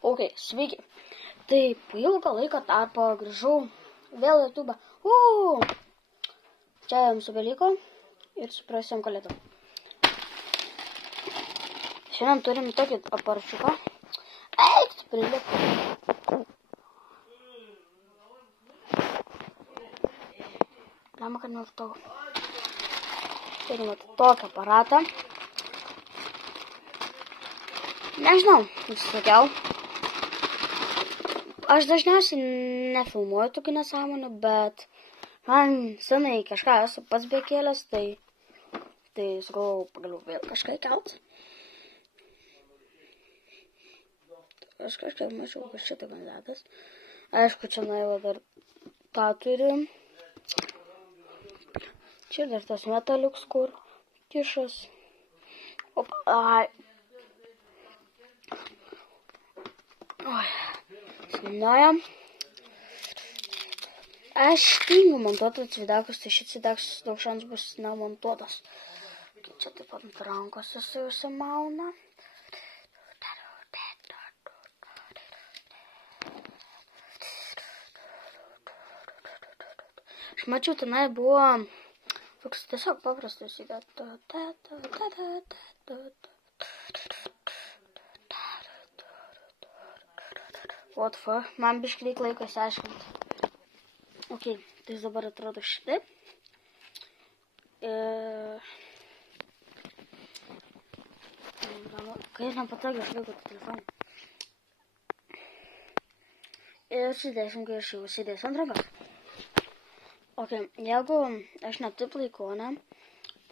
Ok, sveiki. Tai po ilgą laiko tarpo grįžau vėl į YouTube. Čia jums su Velyko ir su praėjusiom kalėdom. Šiandien turim tokį aparačiuką. Eik, prilip. Lama, kad nevirtau. Turime tokį aparatą. Nežinau, sakiau. Aš dažniausiai nefilmuoju tokių nesąmonių, bet man senai kažką esu pats bekėlęs, tai sakau, pagaliau vėl kažką įkelt. Aš kažkaip mačiau, kad šitą kandidatas. Aišku, čia nuėjau dar tą turi. Čia dar tas metaliuks, kur kišas. Sminojam. Aš tingiu montuotas videokus, tai šis videokas daug šansų bus nemontuotas. Čia taip pat ant rankos esu užsimauna. Aš mačiau, tenai buvo toks tiesiog paprastas What for? Man biškai reik laiko išsiaiškinti. Ok, tai dabar atrodo šitaip. Kai nepatogiai aš laikau telefoną. Ir sudėsim, kai aš jau sėdėsiu ant rankos. Ok, jeigu aš netaip laikau, ne,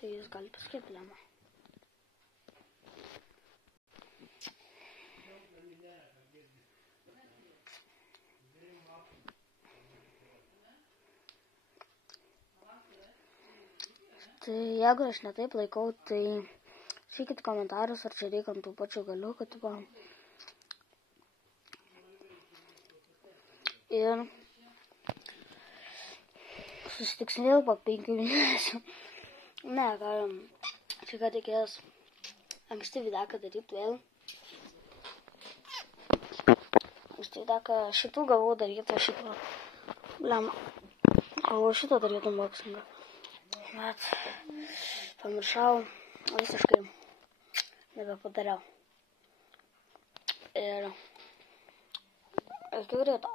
tai jūs galite pasakyti lemą. Tai jeigu aš netaip laikau, tai sakykit komentarus, ar čia reikia ant tų pačių galių, kad tipo. Ir susitiksim vėl po 5 mėnesių. Ne, čia ką reikės anksti videoką daryti vėl. Anksti videoką šitų gavau daryti, o šitą lemą. O šitą daryti unboxingą. Bet pamiršau, visiškai nebepadariau. Ir turėtų,